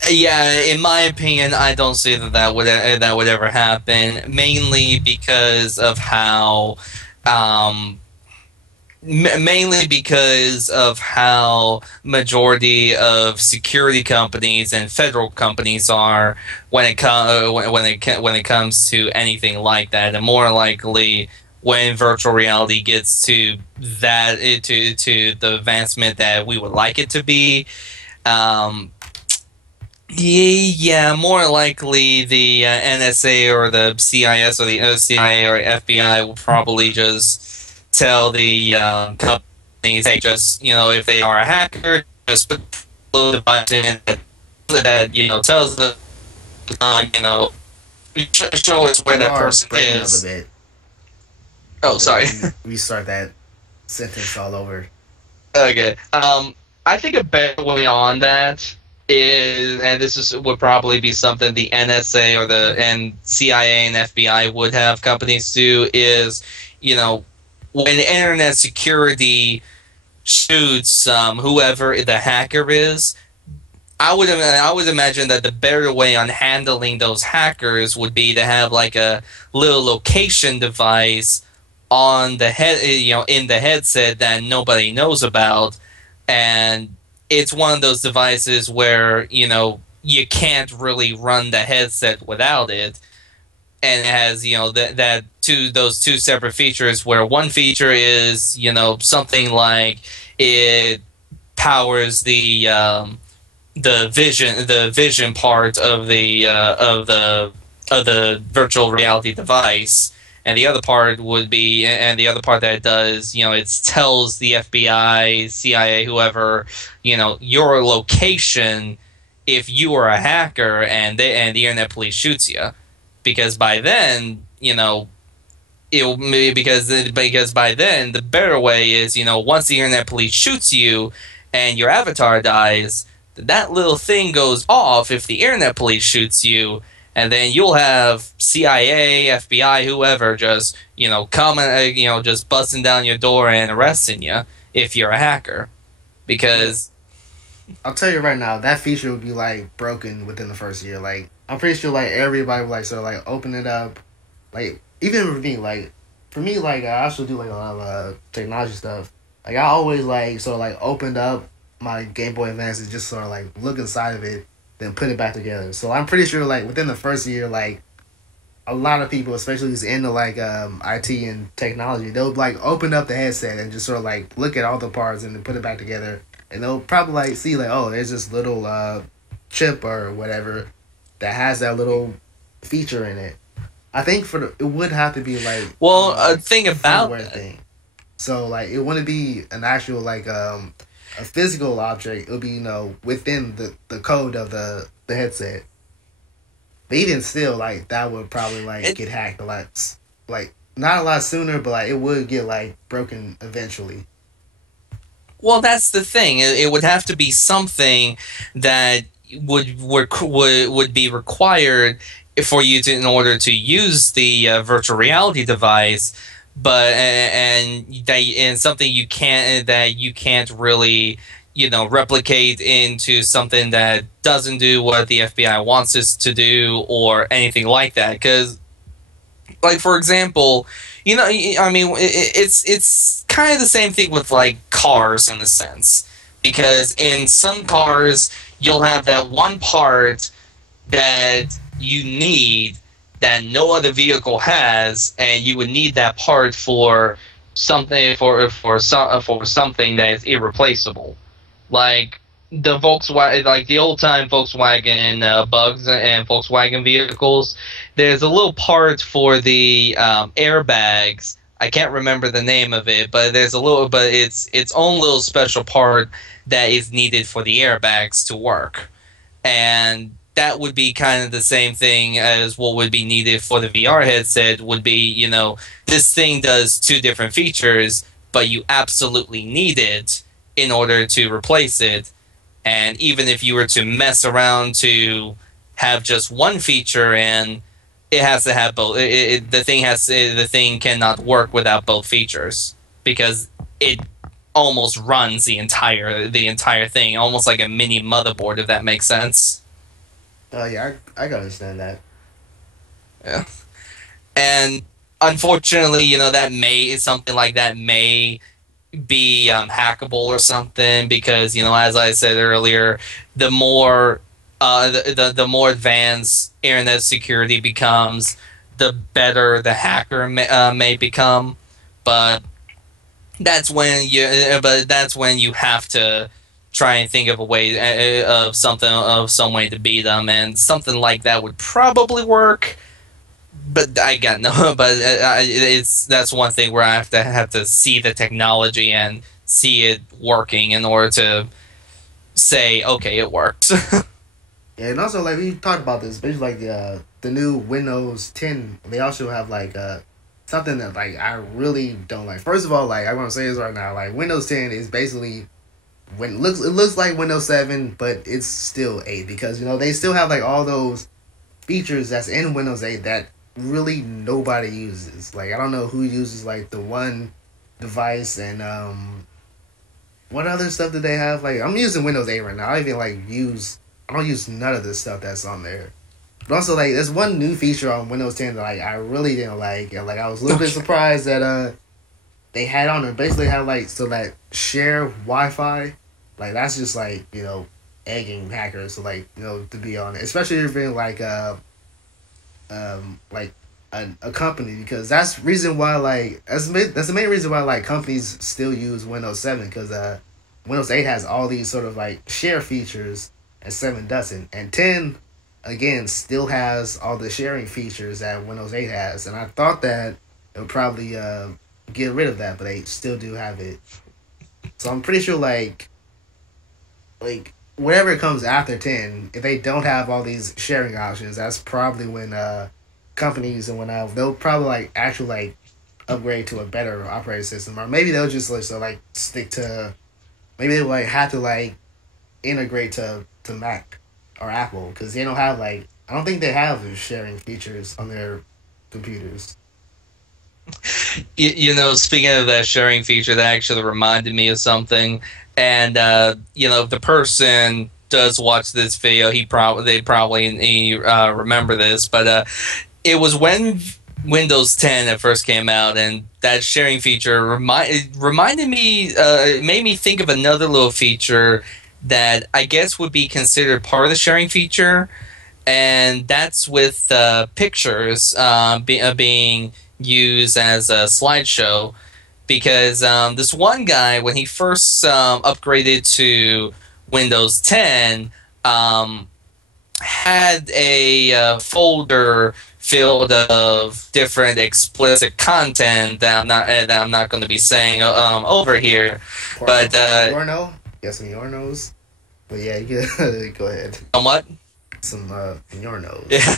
Yeah, in my opinion, I don't see that would ever happen. Mainly because of how, mainly because of how majority of security companies and federal companies are when it comes to anything like that, and more likely when virtual reality gets to the advancement that we would like it to be. Yeah, more likely the NSA or the CIS or the OCIA or FBI will probably just tell the companies, hey, just, if they are a hacker, just put a device in that tells them, show us where that person is. A bit. Oh, sorry. Restart that sentence all over. Okay. I think a better way on that is, and would probably be something the NSA or the CIA and FBI would have companies do, is, when internet security shoots whoever the hacker is, I would imagine that the better way on handling those hackers would be to have like a little location device on the head, in the headset that nobody knows about, and it's one of those devices where you can't really run the headset without it, and it has those two separate features, where one feature is something like it powers the vision part of the virtual reality device. And the other part that it does, it tells the FBI, CIA, whoever, your location if you are a hacker and the internet police shoots you, because by then, because by then the better way is, once the internet police shoots you and your avatar dies, that little thing goes off if the internet police shoots you. And then you'll have CIA, FBI, whoever just, coming, just busting down your door and arresting you if you're a hacker. Because I'll tell you right now, that feature would be like broken within the first year. Like I'm pretty sure like everybody would like sort of like open it up. Like even for me, I also do like a lot of technology stuff. Like I always like sort of like opened up my Game Boy Advance and just sort of like look inside of it, then put it back together. So I'm pretty sure like within the first year, like a lot of people, especially who's into like IT and technology, they'll like open up the headset and just sort of like look at all the parts and then put it back together, and they'll probably like see like, oh, there's this little chip or whatever that has that little feature in it. I think it would have to be like a thing about that thing. So like it wouldn't be an actual like a physical object. It'll be within the code of the headset. But even still, like that would probably like get hacked a lot. Like not a lot sooner, but like it would get like broken eventually. Well, that's the thing. It would have to be something that would be required for you to, in order to use the virtual reality device, but and something you can't really, replicate into something that doesn't do what the FBI wants us to do or anything like that. Because, like, for example, I mean, it's kind of the same thing with like cars in a sense, because in some cars you'll have that one part that you need that no other vehicle has, and you would need that part for something for something that is irreplaceable, like the Volkswagen, like the old time Volkswagen Bugs and Volkswagen vehicles. There's a little part for the airbags. I can't remember the name of it, but it's its own little special part that is needed for the airbags to work, and that would be kind of the same thing as what would be needed for the VR headset. Would be, this thing does two different features, but you absolutely need it in order to replace it. And even if you were to mess around to have just one feature, and it has to have both. The thing cannot work without both features, because it almost runs the entire thing, almost like a mini motherboard, if that makes sense. Oh yeah, I can understand that. Yeah, and unfortunately, something like that may be hackable or something, because as I said earlier, the more the more advanced internet security becomes, the better the hacker may become. But that's when you have to try and think of a way of some way to beat them, and something like that would probably work. But I got no. But that's one thing where I have to see the technology and see it working in order to say, okay, it works. Yeah, and also like we talked about this, basically like the new Windows 10, they also have like something that like I really don't like. First of all, like I want to say this right now, like Windows 10 is basically it looks like Windows 7, but it's still 8, because they still have like all those features that's in Windows 8 that really nobody uses. Like I don't know who uses like the one device, and what other stuff did they have? Like I'm using Windows 8 right now. I don't use none of the stuff that's on there. But also like there's one new feature on Windows 10 that like I really didn't like, and like I was a little bit surprised that they had on there. Basically have like so like share Wi-Fi. Like that's just like egging hackers to like to be on it, especially if you're being like like a company, because that's the main reason why like companies still use Windows 7, because Windows 8 has all these sort of like share features and 7 doesn't, and 10 again still has all the sharing features that Windows 8 has, and I thought that it would probably get rid of that, but they still do have it. So I'm pretty sure like whatever comes after 10, if they don't have all these sharing options, that's probably when companies and when they'll probably like actually like upgrade to a better operating system, or maybe they'll just like stick to, maybe they like have to like integrate to Mac or Apple, because they don't have like, I don't think they have sharing features on their computers. Speaking of that sharing feature, that actually reminded me of something. And if the person does watch this video, they probably remember this. But it was when Windows 10 at first came out, and that sharing feature reminded me. It made me think of another little feature that I guess would be considered part of the sharing feature, and that's with pictures being used as a slideshow. Because this one guy, when he first upgraded to Windows 10, had a folder filled of different explicit content that I'm not going to be saying over here. But some Yornos. But yeah, you can go ahead. What? Some Yornos. Yeah.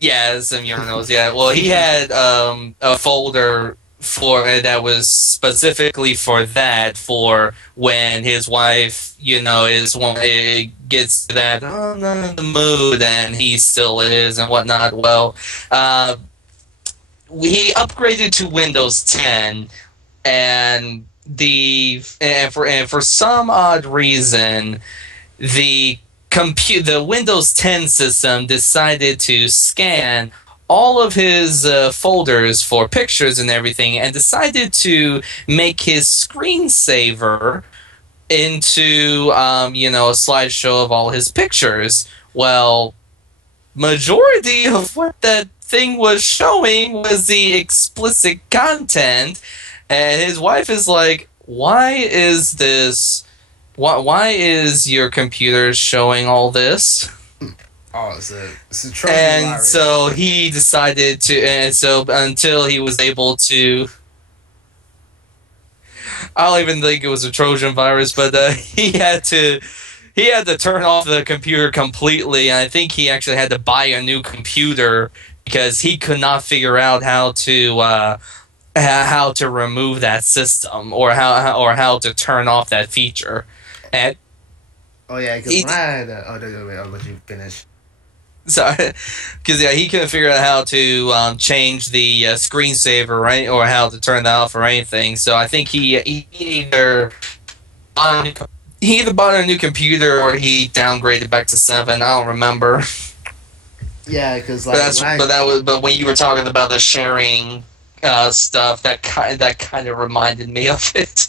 Yeah, some urinals. Yeah, well, he had a folder for that was specifically for that, for when his wife, is one it gets to that not in the mood, and he still is and whatnot. Well, uh, we upgraded to Windows 10, and for some odd reason the Windows 10 system decided to scan all of his folders for pictures and everything, and decided to make his screensaver into a slideshow of all his pictures. Well, majority of what that thing was showing was the explicit content, and his wife is like, why is this, why is your computer showing all this? Oh, it's a Trojan And virus. so he decided to, and so until he was able to, I don't even think it was a Trojan virus, but he had to turn off the computer completely, and I think he actually had to buy a new computer because he could not figure out how to remove that system, or how to turn off that feature. And Oh yeah, because he, when I had wait, I'll let you finish. so because he couldn't figure out how to change the screensaver, right, or how to turn that off or anything. So I think he either he either bought a new computer or he downgraded back to 7. I don't remember. Yeah, because But like but when you were talking about the sharing stuff, that kind of reminded me of it.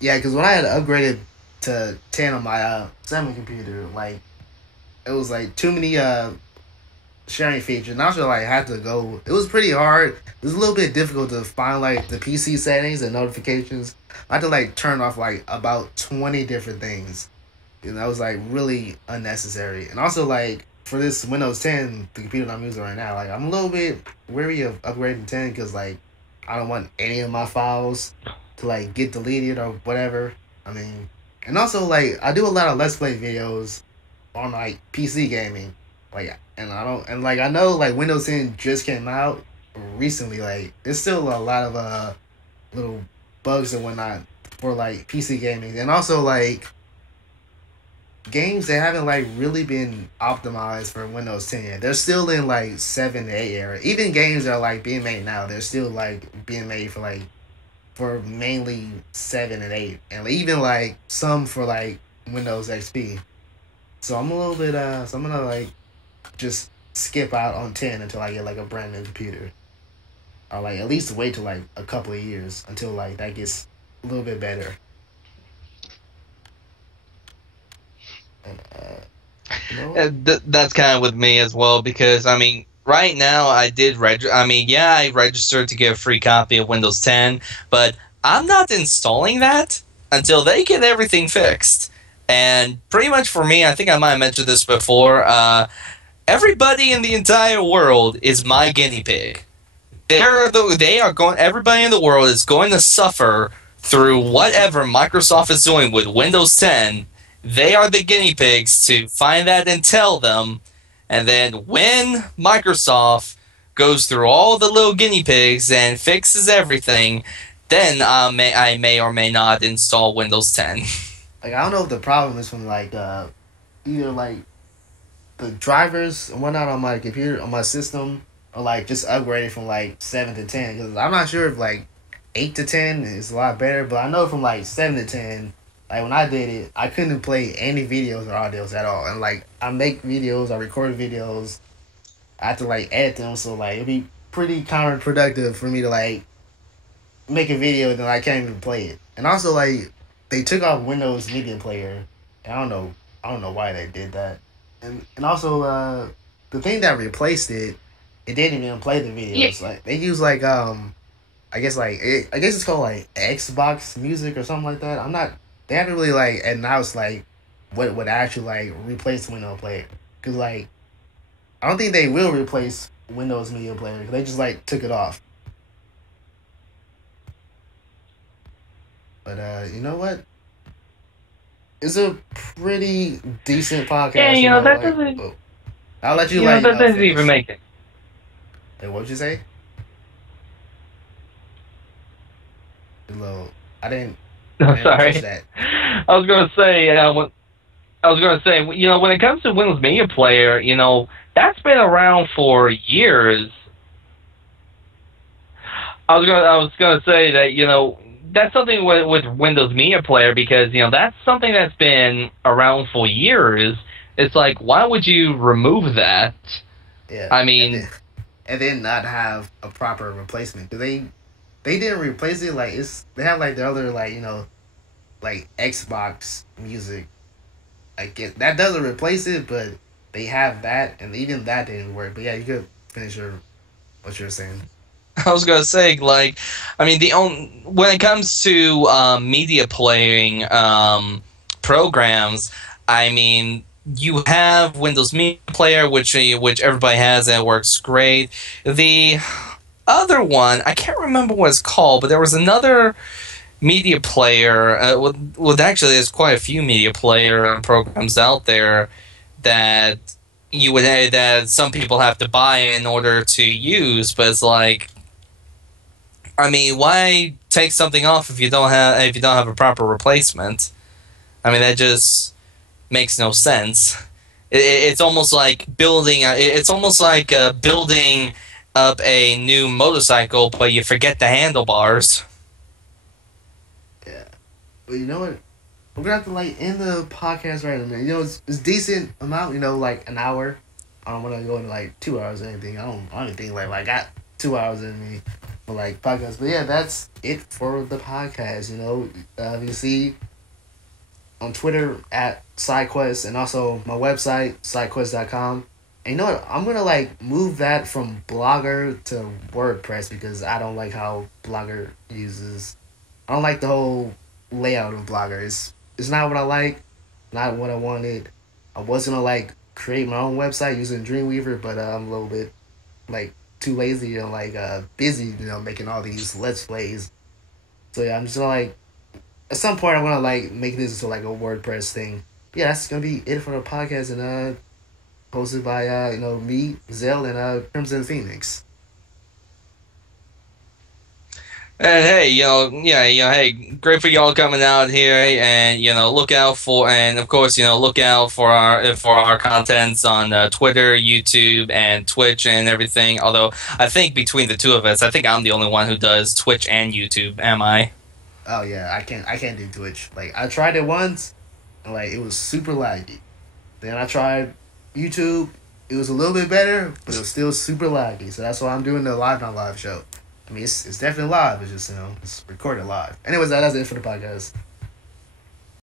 yeah, because when I had upgraded to 10 on my 7 computer, like it was like too many sharing features, and I also like had to go. It was pretty hard. It was a little bit difficult to find like the PC settings and notifications. I had to like turn off like about 20 different things. That was like really unnecessary. And also like for this Windows 10, the computer I'm using right now, like I'm a little bit weary of upgrading 10 because like I don't want any of my files to like get deleted or whatever. I mean, and also like I do a lot of Let's Play videos on like PC gaming, like, and I know like Windows 10 just came out recently. Like there's still a lot of little bugs and whatnot for like PC gaming, and also like games that haven't like really been optimized for Windows 10 yet. They're still in like 7 to 8 era. Even games that are like being made now, they're still like being made for mainly 7 and 8, and even like some for like Windows XP. So I'm a little bit so I'm gonna like just skip out on 10 until I get like a brand new computer, or like at least wait till like a couple of years until like that gets a little bit better. And you know what? That's kind of with me as well, because I mean, right now I did I registered to get a free copy of Windows 10, but I'm not installing that until they get everything fixed. And pretty much for me, I think I might have mentioned this before. Everybody in the entire world is my guinea pig. Everybody in the world is going to suffer through whatever Microsoft is doing with Windows 10. They are the guinea pigs to find that and tell them. And then when Microsoft goes through all the little guinea pigs and fixes everything, then I may or may not install Windows 10. Like I don't know if the problem is from like either like the drivers and whatnot on my computer, on my system, or like just upgraded from like 7 to 10, because I'm not sure if like 8 to 10 is a lot better, but I know from like 7 to 10, like when I did it, I couldn't play any videos or audios at all. And like I make videos, I record videos, I have to like edit them, so like it'd be pretty counterproductive for me to like make a video and then I can't even play it. And also like they took off Windows Media Player. And I don't know why they did that. And also the thing that replaced it, it didn't even play the videos. Yeah. Like they use like I guess it's called like Xbox Music or something like that. I'm not. They haven't really like announced like what would actually like replace Windows Player, because like I don't think they will replace Windows Media Player, because they just like took it off. But you know what? It's a pretty decent podcast. Yeah, that like, doesn't. oh, I'll let you You know, like that doesn't finish. even make it. Hey, what would you say? Hello. I didn't catch Sorry. that. I was gonna say, you know, when it comes to Windows Media Player, you know, that's been around for years. I was gonna say that, you know, that's something with Windows Media Player, because, you know, that's something that's been around for years. It's like, why would you remove that? Yeah. I mean, And then not have a proper replacement. They didn't replace it. Like they have like the other like like Xbox music. That doesn't replace it, but they have that, and even that didn't work. But yeah, you could finish what you're saying. I was gonna say, like, I mean, when it comes to media playing programs, I mean, you have Windows Media Player, which everybody has, and it works great. The other one, I can't remember what it's called, but there was another media player. Actually, there's quite a few media player programs out there that that some people have to buy in order to use, but it's like, I mean, why take something off if you don't have a proper replacement? I mean, that just makes no sense. It's almost like building up a new motorcycle, but you forget the handlebars. Yeah, but you know what? We're gonna have to like end the podcast right now. You know, it's decent amount. You know, like an hour. I don't want to go into like 2 hours or anything. I don't even think like I got 2 hours in me for like podcast. But yeah, that's it for the podcast. You know, you see on Twitter at Sidekuest, and also my website sidequest.com. And you know what? I'm gonna like move that from Blogger to WordPress, because I don't like how Blogger uses. I don't like the whole layout of Blogger. It's not what I like, not what I wanted. I was gonna like create my own website using Dreamweaver, but I'm a little bit like too lazy and like busy, making all these Let's Plays. So yeah, I'm just gonna like at some point I'm gonna like make this into like a WordPress thing. Yeah, that's gonna be it for the podcast, and hosted by me, Zel, and Crimson Phoenix. And hey, hey, great for y'all coming out here, and look out for, and of course, look out for our contents on Twitter, YouTube, and Twitch, and everything. Although I think between the two of us, I think I'm the only one who does Twitch and YouTube. Am I? Oh yeah, I can't do Twitch. Like I tried it once, and like it was super laggy. Then I tried YouTube. It was a little bit better, but it was still super laggy. So that's why I'm doing the live on live show. I mean, it's definitely live. It's just it's recorded live. Anyways, that's it for the podcast.